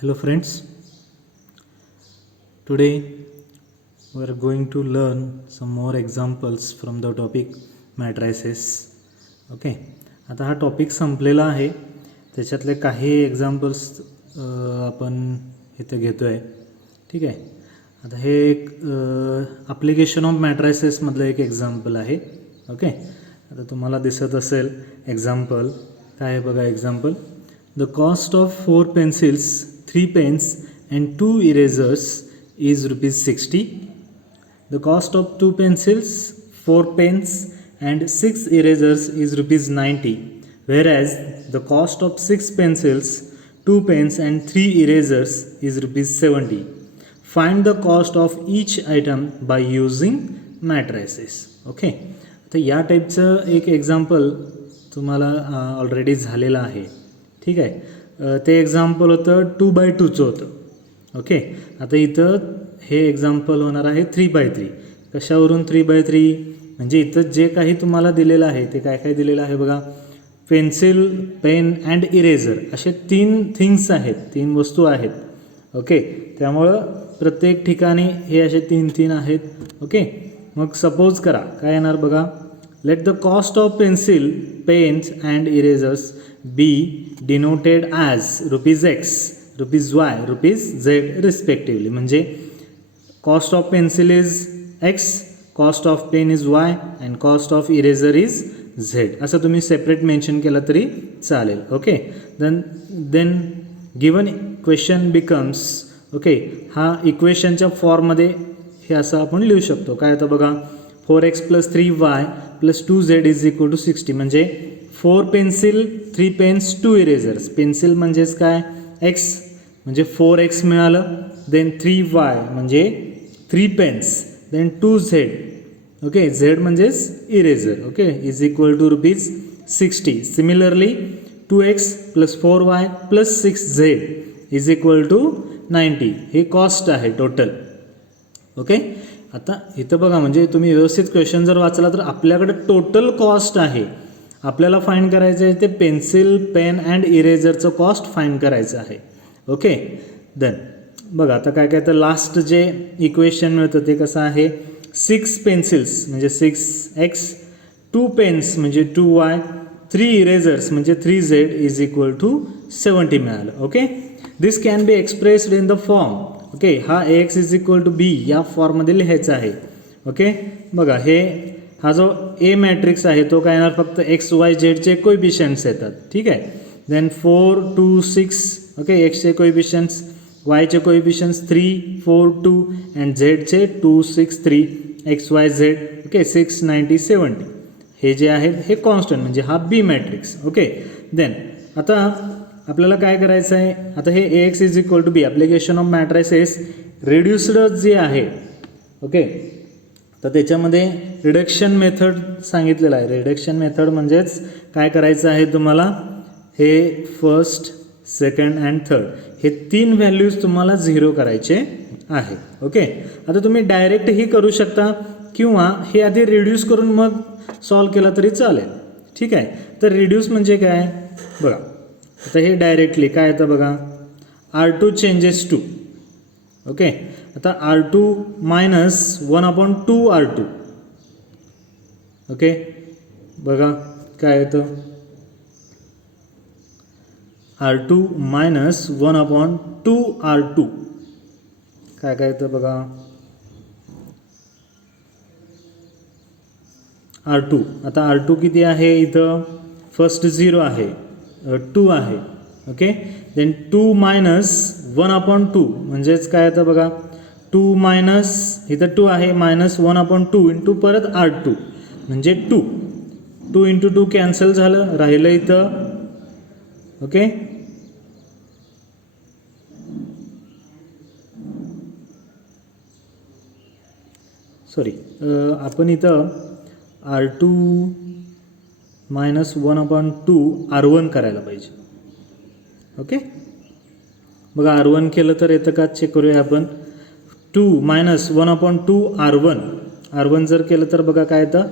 Hello friends, today we are going to learn some more examples from the topic matrices. Okay, आता हा topic संपलेला आहे. त्याच्यातले काही एक्झाम्पल्स आपण इथे घेतो आहे. ठीक आहे. आता हे एक ॲप्लिकेशन ऑफ मॅट्रायसेसमधलं एक एक्झाम्पल आहे. ओके, आता तुम्हाला दिसत असेल एक्झाम्पल काय आहे बघा. Example, the cost of 4 pencils, 3 pens and 2 erasers is ₹60. The cost of 2 pencils, 4 pens and 6 erasers is ₹90. Whereas the cost of 6 pencils, 2 pens and 3 erasers is ₹70. Find the cost of each item by using matrices. Okay, आता या टाईपचं एक example तुम्हाला already झालेलं आहे. ठीक आहे. ते एक्झाम्पल होतं 2x2चं होतं. ओके, आता इथं हे एक्झाम्पल होणार आहे 3x3. कशावरून 3x3? म्हणजे इथं जे काही तुम्हाला दिलेलं आहे ते काय काय दिलेलं आहे बघा. पेन्सिल, पेन अँड इरेझर असे 3 थिंग्स आहेत, 3 वस्तू आहेत. ओके, त्यामुळं प्रत्येक ठिकाणी हे असे 3 आहेत. ओके, मग सपोज करा काय येणार बघा. Let the cost of pencil, pens and erasers be denoted as ₹X, ₹Y, ₹Z respectively. म्हणजे cost of pencil is X, cost of pen is Y and cost of eraser is Z. असं तुम्ही separate mention केलं तरी चालेल. Okay, then given question becomes. Okay, हा इक्वेशनच्या फॉर्ममध्ये हे असं आपण लिहू शकतो. काय आता बघा, 4x + 3y + 2z = 60. म्हणजे 4 पेन्सिल, 3 पेन्स, 2 इरेझर्स. पेन्सिल म्हणजेच काय, x म्हणजे 4x मिळालं. देन 3y म्हणजे 3 pens. Then 2z. Okay, z म्हणजेच eraser. Okay, =60. Similarly 2x + 4y + 6z = 90. हे कॉस्ट आहे टोटल. ओके, आता इथं बघा, म्हणजे तुम्ही व्यवस्थित क्वेश्चन जर वाचला तर आपल्याकडे टोटल कॉस्ट आहे. आपल्याला फाईंड करायचं आहे ते पेन्सिल, पेन अँड इरेझरचं कॉस्ट फाईंड करायचं आहे. ओके, देन बघा आता काय काय तर लास्ट जे इक्वेशन मिळतं ते कसं आहे. 6 पेन्सिल्स म्हणजे 6x, 2 पेन्स म्हणजे 2y, 3 इरेझर्स म्हणजे 3z = 70 मिळालं. Okay, this can be expressed in the form. Okay, हा ax = b या फॉर्ममध्ये लिहायचा आहे. ओके, बघा हे हा जो ए मॅट्रिक्स आहे तो काय येणार, फक्त एक्स वाय झेडचे कोएफिशियंट्स येतात. ठीक आहे. देन 4, 2, 6. ओके, एक्सचे कोएफिशियंट्स, वायचे कोएफिशियंट्स 3, 4, 2 अँड झेडचे 2, 6, 3. X Y Z. ओके, 6, 90, 70 हे जे आहे हे कॉन्स्टंट, म्हणजे हा बी मॅट्रिक्स. ओके, देन आता आपल्याला काय करायचं आहे. आता हे ax = b application of matrices reduced जे आहे. ओके, तर त्याच्यामध्ये रिडक्शन मेथड सांगितलेलं आहे. रिडक्शन मेथड म्हणजेच काय करायचं आहे तुम्हाला, हे फर्स्ट, सेकंड अँड थर्ड हे 3 व्हॅल्यूज तुम्हाला 0 करायचे आहे. ओके, आता तुम्ही डायरेक्टही करू शकता किंवा हे आधी रिड्यूस करून मग सॉल्व केला तरी चालेल. ठीक आहे. तर रिड्यूस म्हणजे काय बघा, आता हे डायरेक्टली काय येतं बघा, R2 changes to. ओके, आता R2 - 1/2R2. ओके, बघा काय येतं, R2 - 1/2R2 काय काय येतं बघा. R2, आता R2 किती आहे इथं, फर्स्ट 0 आहे, 2 आहे. ओके, देन 2 - 1/2 म्हणजेच काय येतं बघा, 2 - इथं 2 आहे, -1/2 इंटू परत R2 म्हणजे 2. 2 × 2 कॅन्सल झालं, राहिलं इथं. ओके, सॉरी, आपण इथं R2 - 1/2 R1 करायला पाहिजे. ओके, बघा R1 केलं तर येतं का चेक करूया आपण. 2 - 1/2 R1 जर केलं तर बघा काय येतं,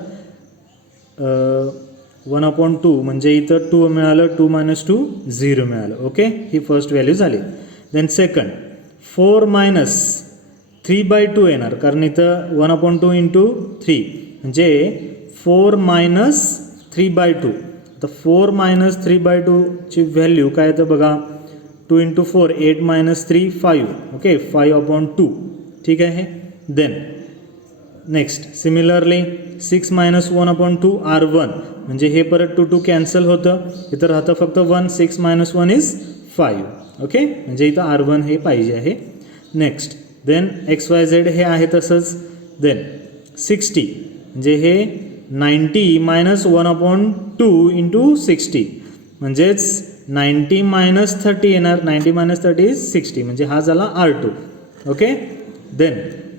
1/2 म्हणजे इथं 2 मिळालं, 2 - 2 0 मिळालं. ओके, ही फर्स्ट व्हॅल्यू झाली. देन सेकंड 4 मायनस 3/2 येणार, कारण इथं 1/2 इंटू 3 म्हणजे 4 मायनस 3/2. आता 4 मायनस 3/2 ची व्हॅल्यू काय येतं बघा, 2 इंटू 4 8 मायनस 3 5. ओके, 5/2. ठीक आहे. Then next similarly 6 minus 1/2 R1 म्हणजे हे परत 2 2 कॅन्सल होतं, इथं राहतं फक्त 1. 6 मायनस 1 इज 5. ओके, म्हणजे इथं R1 हे पाहिजे आहे. नेक्स्ट देन XYZ हे आहे तसंच. देन 60 म्हणजे हे 90 मायनस 1/2 इंटू 60 म्हणजेच 90 मायनस 30 येणार. 90 मायनस 30 इज 60 म्हणजे हा झाला R2. ओके, देन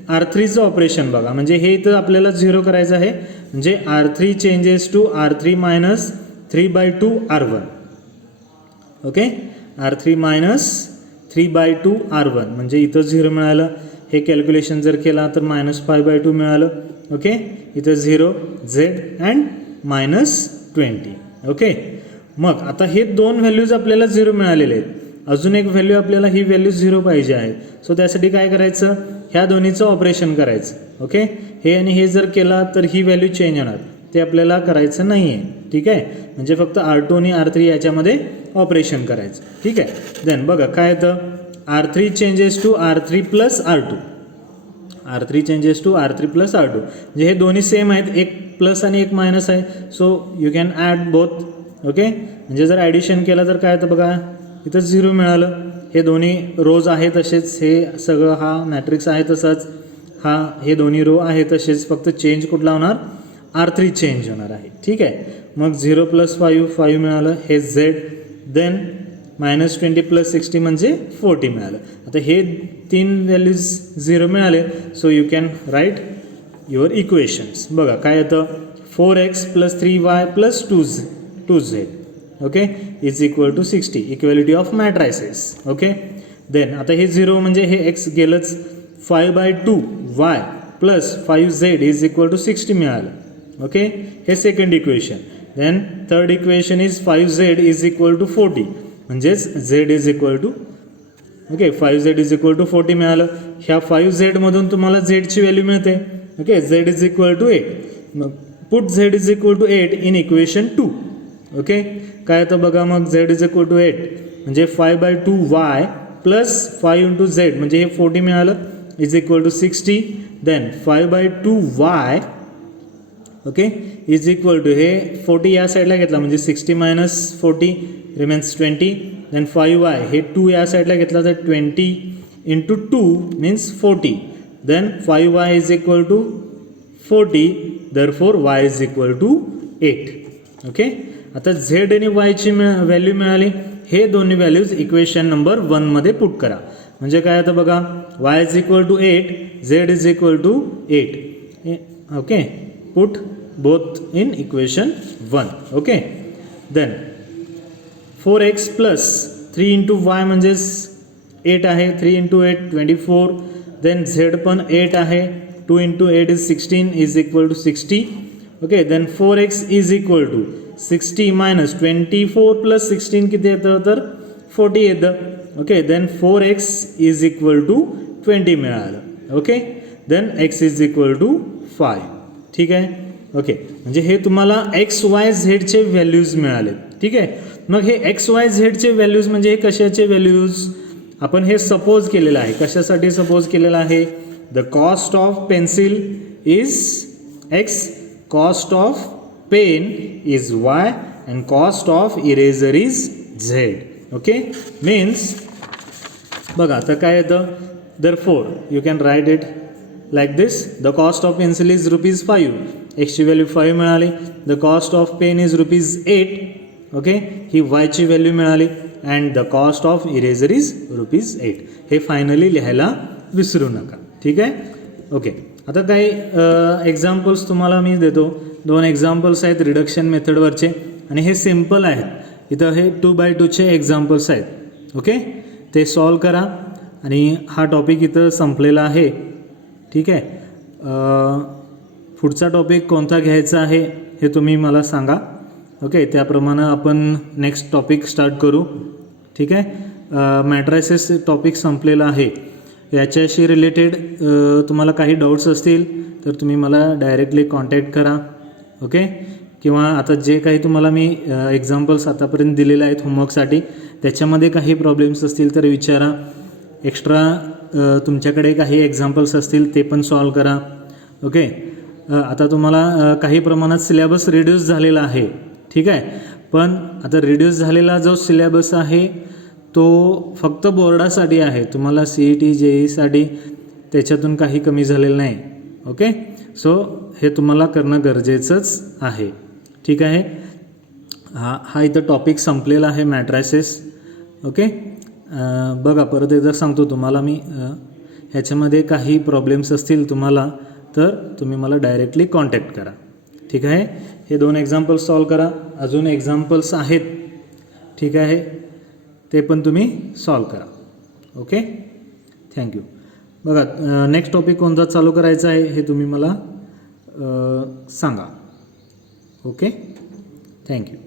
R3चं ऑपरेशन बघा, म्हणजे हे इथं आपल्याला 0 करायचं आहे, म्हणजे R3 changes to R3 minus 3/2 R1. Okay, R3 minus 3/2 R1 म्हणजे इथं 0 मिळालं. हे कॅल्क्युलेशन जर केला तर मायनस 5/2 मिळालं. ओके, इथं 0 Z अँड मायनस 20. ओके, मग आता हे दोन व्हॅल्यूज आपल्याला 0 मिळालेले आहेत. अजून एक व्हॅल्यू आपल्याला ही व्हॅल्यू 0 पाहिजे आहे. सो त्यासाठी काय करायचं, ह्या दोन्हीचं ऑपरेशन करायचं. ओके, हे आणि हे जर केला तर ही व्हॅल्यू चेंज होणार, ते आपल्याला करायचं नाही आहे. ठीक आहे, म्हणजे फक्त R2 आणि R3 याच्यामध्ये ऑपरेशन करायचं. ठीक आहे. देन बघा काय येतं, R3 changes to R3 plus R2. R3 changes to R3 plus R2 म्हणजे हे दोन्ही सेम आहेत, एक प्लस आणि एक मायनस आहे. So you can add both. Okay, म्हणजे जर ॲडिशन केलं तर काय येतं बघा, इथं 0 मिळालं. हे दोन्ही रोज आहे तसेच, हे सगळं हा मॅट्रिक्स आहे तसाच, हे दोन्ही रो आहे तसेच, फक्त चेंज कुठला होणार, R3 चेंज होणार आहे. ठीक आहे, मग 0 प्लस 5 मिळालं, हे Z. देन मायनस 20 प्लस 60 म्हणजे 40 मिळालं. आता हे 3 व्हॅल्यूज 0 मिळाले. So you can write your equations. बघा काय येतं, 4x plus 3y plus 2z. Okay, is equal to 60. Equality of matrices. Okay, then आता हे 0 म्हणजे हे x गेलंच. 5/2y plus 5z is equal to 60 मिळालं. ओके, हे second equation. Then third equation is 5z is equal to 40 म्हणजेच z is equal to, okay, 5z is equal to 40 मिळालं. ह्या 5z मधून तुम्हाला z ची व्हॅल्यू मिळते. Okay, z is equal to 8. मग put z is equal to 8 in equation 2. Okay, काय येतं बघा, मग z इज इक्वल टू 8 म्हणजे 5/2y प्लस 5 इंटू z म्हणजे हे 40 मिळालं, is equal to 60. Then 5/2y okay is equal to, हे 40 या साईडला घेतला म्हणजे 60 मायनस 40 रिमेन्स 20. देन 5y हे 2 या साईडला घेतला तर 20 into 2 means 40. Then 5y is equal to 40, therefore y is equal to 8. Okay, आता z आणि y ची व्हॅल्यू मिळाली. हे दोन्ही व्हॅल्यूज इक्वेशन नंबर 1 मध्ये पुट करा. म्हणजे काय आता बघा, y is equal to 8, z is equal to 8. Okay, put both in equation 1. Okay, then 4x plus 3 into y म्हणजेच 8 आहे. 3 इंटू 8 24. देन z पण 8 आहे. 2 into 8 is 16 is equal to 60. Okay, then 4x is equal to 60 minus 24 plus 16 किती येतं तर 40 येतं. Okay, then 4x is equal to 20 मिळालं. Okay, then x is equal to 5. ठीक आहे. ओके, म्हणजे हे तुम्हाला XYZ चे व्हॅल्यूज मिळाले. ठीक आहे, मग हे XYZ चे व्हॅल्यूज म्हणजे हे कशाचे व्हॅल्यूज, आपण हे सपोज केलेलं आहे. कशासाठी सपोज केलेलं आहे, the cost of pencil is X, cost of pen is Y and cost of eraser is Z. Okay, means बघा आता काय येतं, therefore you can write it like this. The cost of pencil is ₹5. X ची value 5 मिळाली. The cost of pen is ₹8. Okay, ही y ची value मिळाली. And the cost of eraser is ₹8. हे फायनली लिहायला विसरू नका. ठीक आहे. ओके, आता काही एक्झाम्पल्स तुम्हाला मी देतो. 2 एक्झाम्पल्स आहेत रिडक्शन मेथडवरचे आणि हे सिम्पल आहेत. इथं हे 2/2 चे एक्झाम्पल्स आहेत. ओके, ते सॉल्व करा आणि हा टॉपिक इथं संपलेला आहे. ठीक आहे. पुढचा टॉपिक कोणता घ्यायचा आहे हे तुम्ही मला सांगा. ओके, त्याप्रमाणे आपण नेक्स्ट टॉपिक स्टार्ट करू. ठीक आहे. मॅट्रायसेस टॉपिक संपलेला आहे. याच्याशी रिलेटेड तुम्हाला काही डाऊट्स असतील तर तुम्ही मला डायरेक्टली कॉन्टॅक्ट करा. ओके. किंवा आता जे काही तुम्हाला मी एक्झाम्पल्स आतापर्यंत दिलेले आहेत होमवर्कसाठी, त्याच्यामध्ये काही प्रॉब्लेम्स असतील तर विचारा. एक्स्ट्रा तुमच्याकडे काही एक्झाम्पल्स असतील ते पण सॉल्व करा. ओके. आता तुम्हाला काही प्रमाणात सिलेबस रिड्यूस झालेला आहे, ठीक आहे. पण आता रिड्यूस झालेला जो सिलेबस आहे तो फक्त बोर्डासाठी आहे. तुम्हाला CET JEEसाठी त्याच्यातून काही कमी झालेलं नाही. ओके. सो हे तुम्हाला करणं गरजेचंच आहे, ठीक आहे. हा इथं टॉपिक संपलेला आहे मॅट्रायसेस. ओके. बघा परत एकदा सांगतो तुम्हाला मी, ह्याच्यामध्ये काही प्रॉब्लेम्स असतील तुम्हाला तर तुम्ही मला डायरेक्टली कॉन्टॅक्ट करा, ठीक आहे. हे 2 एक्झाम्पल्स सॉल्व करा. अजून एक्झाम्पल्स आहेत, ठीक आहे, ते पण तुम्ही सॉल्व करा. ओके. थँक्यू. बघा नेक्स्ट टॉपिक कोणता चालू करायचा आहे हे तुम्ही मला सांगा. ओके. थँक्यू.